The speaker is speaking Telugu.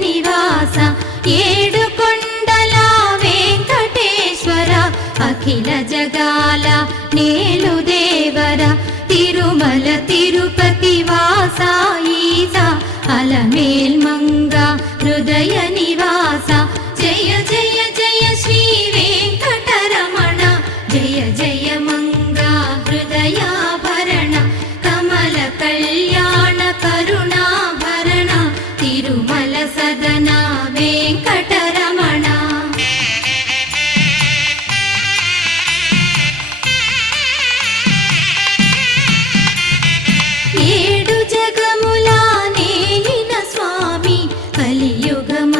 నివాస ఏడు కొండల వెంకటేశ్వర అఖిల జగాల నేలు దేవర తిరుమల తిరుపతి వాస ఈస అలమేల్ మంగ హృదయ నివాస జయ జయ జయ శ్రీ వెంకటరమణ జయ జయ మంగ హృదయాభరణ కమల కళ్యాణ కరుణాభరణ తిరుమల సదన వెంకటరమణ ఏడు జగముల నేలిన స్వామి కలియుగము